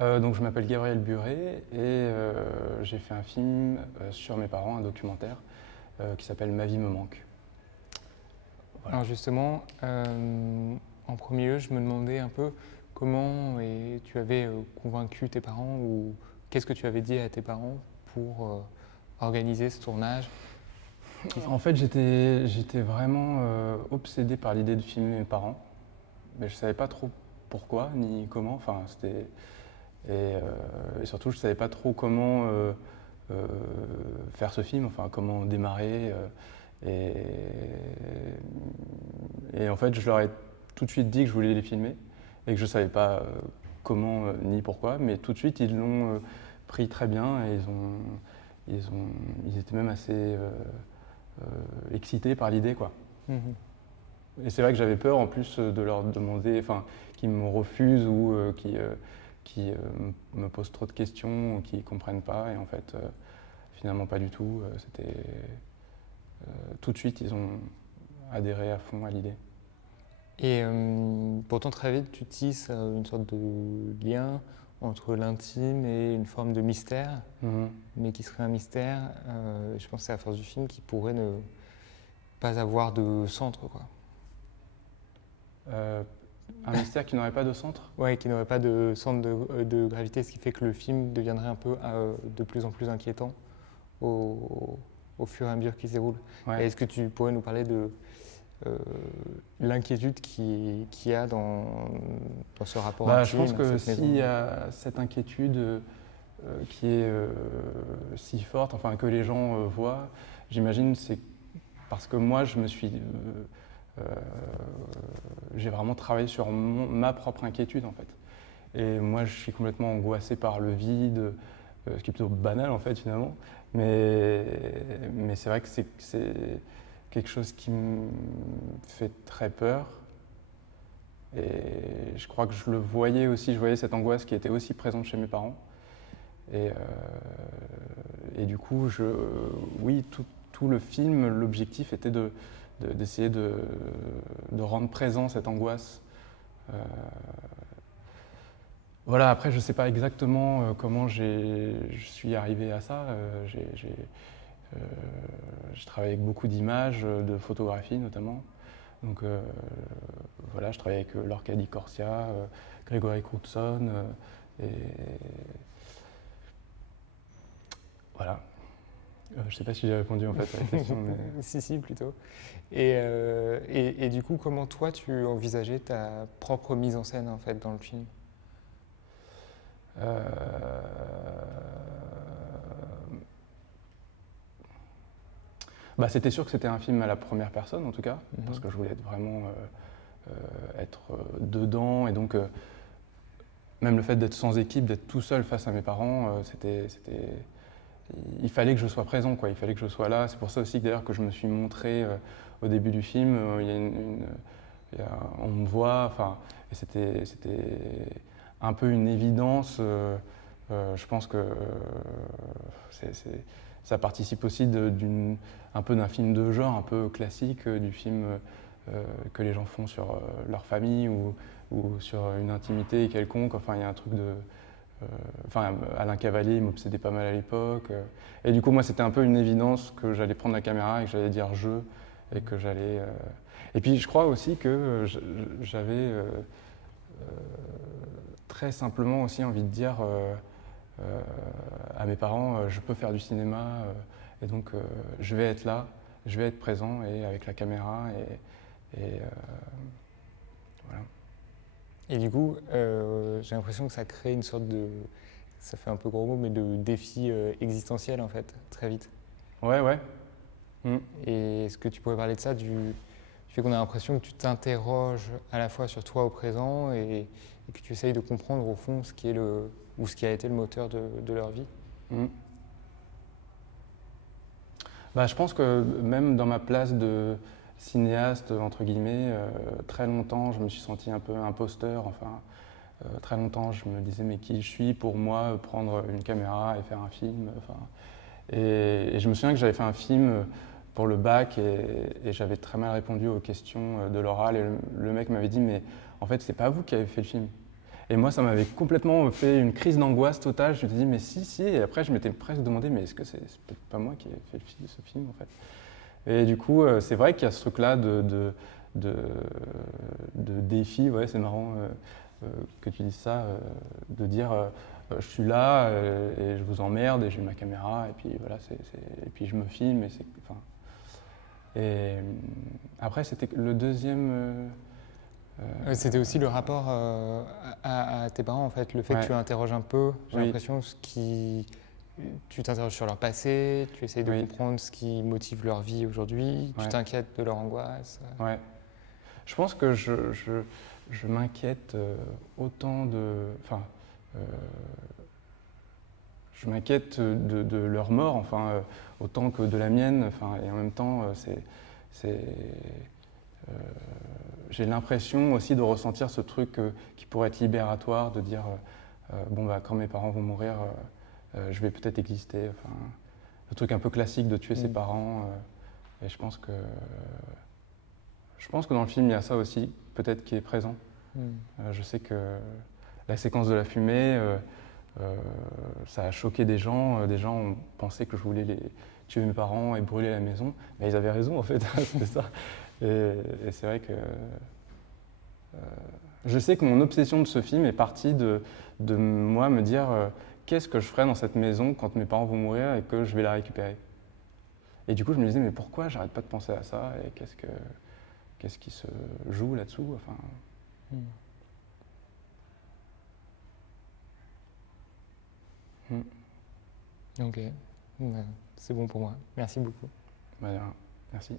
Donc je m'appelle Gabriel Buret et j'ai fait un film sur mes parents, un documentaire qui s'appelle Ma vie me manque. Voilà. Alors justement, en premier lieu, je me demandais un peu comment tu avais convaincu tes parents ou qu'est-ce que tu avais dit à tes parents pour organiser ce tournage. En fait, j'étais vraiment obsédé par l'idée de filmer mes parents, mais je ne savais pas trop pourquoi ni comment. Enfin, et surtout, je ne savais pas trop comment faire ce film, enfin comment démarrer. Et, et en fait, je leur ai tout de suite dit que je voulais les filmer et que je ne savais pas comment ni pourquoi, mais tout de suite, ils l'ont pris très bien et ils étaient même assez excités par l'idée, quoi. Mhm. Et c'est vrai que j'avais peur en plus de leur demander, enfin, qu'ils me refusent ou qui me posent trop de questions ou qui ne comprennent pas. Et en fait, finalement, pas du tout. Tout de suite, ils ont adhéré à fond à l'idée. Et pourtant, très vite, tu tisses une sorte de lien entre l'intime et une forme de mystère, mais qui serait un mystère, je pense que c'est à force du film, qui pourrait ne pas avoir de centre, quoi. Un mystère qui n'aurait pas de centre? Ouais, qui n'aurait pas de centre de gravité, ce qui fait que le film deviendrait un peu de plus en plus inquiétant au fur et à mesure qu'il se déroule. Ouais. Et est-ce que tu pourrais nous parler de l'inquiétude qu'il y a dans ce rapport intime, Je pense que cette maison. s'il y a cette inquiétude qui est si forte, enfin que les gens voient, j'imagine c'est parce que moi j'ai vraiment travaillé sur ma propre inquiétude en fait. Et moi je suis complètement angoissé par le vide, ce qui est plutôt banal en fait finalement, mais c'est vrai que c'est quelque chose qui me fait très peur. Et je crois que je le voyais aussi, je voyais cette angoisse qui était aussi présente chez mes parents. Et du coup, oui, tout le film, l'objectif était d'essayer de rendre présent cette angoisse. Voilà, après, je ne sais pas exactement comment je suis arrivé à ça. J'ai travaillé avec beaucoup d'images, de photographie notamment. Donc voilà, je travaille avec Lorcadi Corsia, Grégory Crewdson, et voilà. Je ne sais pas si j'ai répondu en fait à la question. Mais... Si, plutôt. Et du coup, comment toi tu envisageais ta propre mise en scène en fait dans le film? C'était sûr que c'était un film à la première personne en tout cas, parce que je voulais être vraiment être dedans, et donc même le fait d'être sans équipe, d'être tout seul face à mes parents, il fallait que je sois présent, quoi. Il fallait que je sois là. C'est pour ça aussi d'ailleurs que je me suis montré au début du film. On me voit, enfin, et c'était un peu une évidence. Je pense que ça participe aussi un peu d'un film de genre, un peu classique, du film que les gens font sur leur famille ou sur une intimité quelconque. Enfin, il y a un truc de... Alain Cavalier m'obsédait pas mal à l'époque. Et du coup, moi, c'était un peu une évidence que j'allais prendre la caméra et que j'allais dire « je » et que j'allais... Et puis, je crois aussi que j'avais très simplement aussi envie de dire à mes parents je peux faire du cinéma et donc je vais être là, je vais être présent et avec la caméra et voilà. Et du coup, j'ai l'impression que ça crée une sorte de, ça fait un peu gros mot, mais de défi existentiel en fait, très vite. Ouais. Et est-ce que tu pourrais parler de ça, du fait qu'on a l'impression que tu t'interroges à la fois sur toi au présent et que tu essayes de comprendre au fond ce qui est ou ce qui a été le moteur de leur vie? Je pense que même dans ma place de cinéaste, entre guillemets, très longtemps, je me suis senti un peu imposteur. Enfin, très longtemps, je me disais, mais qui je suis pour moi prendre une caméra et faire un film. Enfin, et je me souviens que j'avais fait un film pour le bac et j'avais très mal répondu aux questions de l'oral. Et le mec m'avait dit, mais en fait, c'est pas vous qui avez fait le film. Et moi, ça m'avait complètement fait une crise d'angoisse totale. Je me suis dit, mais si. Et après, je m'étais presque demandé, mais est-ce que c'est peut-être pas moi qui ai fait ce film, en fait. Et du coup, c'est vrai qu'il y a ce truc-là de défi. Ouais, c'est marrant que tu dises ça, de dire, je suis là et je vous emmerde et j'ai ma caméra et puis voilà, et puis je me filme. Et après, c'était le deuxième. C'était aussi le rapport à tes parents, en fait, le fait que tu interroges un peu, j'ai l'impression, tu t'interroges sur leur passé, tu essayes de comprendre ce qui motive leur vie aujourd'hui, tu t'inquiètes de leur angoisse. Ouais. Je pense que je m'inquiète autant enfin, je m'inquiète de leur mort, enfin, autant que de la mienne, enfin, et en même temps, j'ai l'impression aussi de ressentir ce truc qui pourrait être libératoire, de dire bon bah quand mes parents vont mourir, je vais peut-être exister. Enfin, le truc un peu classique de tuer ses parents. Et je pense que dans le film il y a ça aussi, peut-être qui est présent. Je sais que la séquence de la fumée, ça a choqué des gens. Des gens ont pensé que je voulais tuer mes parents et brûler la maison. Mais ils avaient raison en fait, c'était ça. Et c'est vrai que je sais que mon obsession de ce film est partie de moi me dire qu'est-ce que je ferai dans cette maison quand mes parents vont mourir et que je vais la récupérer. Et du coup, je me disais, mais pourquoi j'arrête pas de penser à ça et qu'est-ce qui se joue là-dessous, enfin. Ok, c'est bon pour moi. Merci beaucoup. Bah, merci.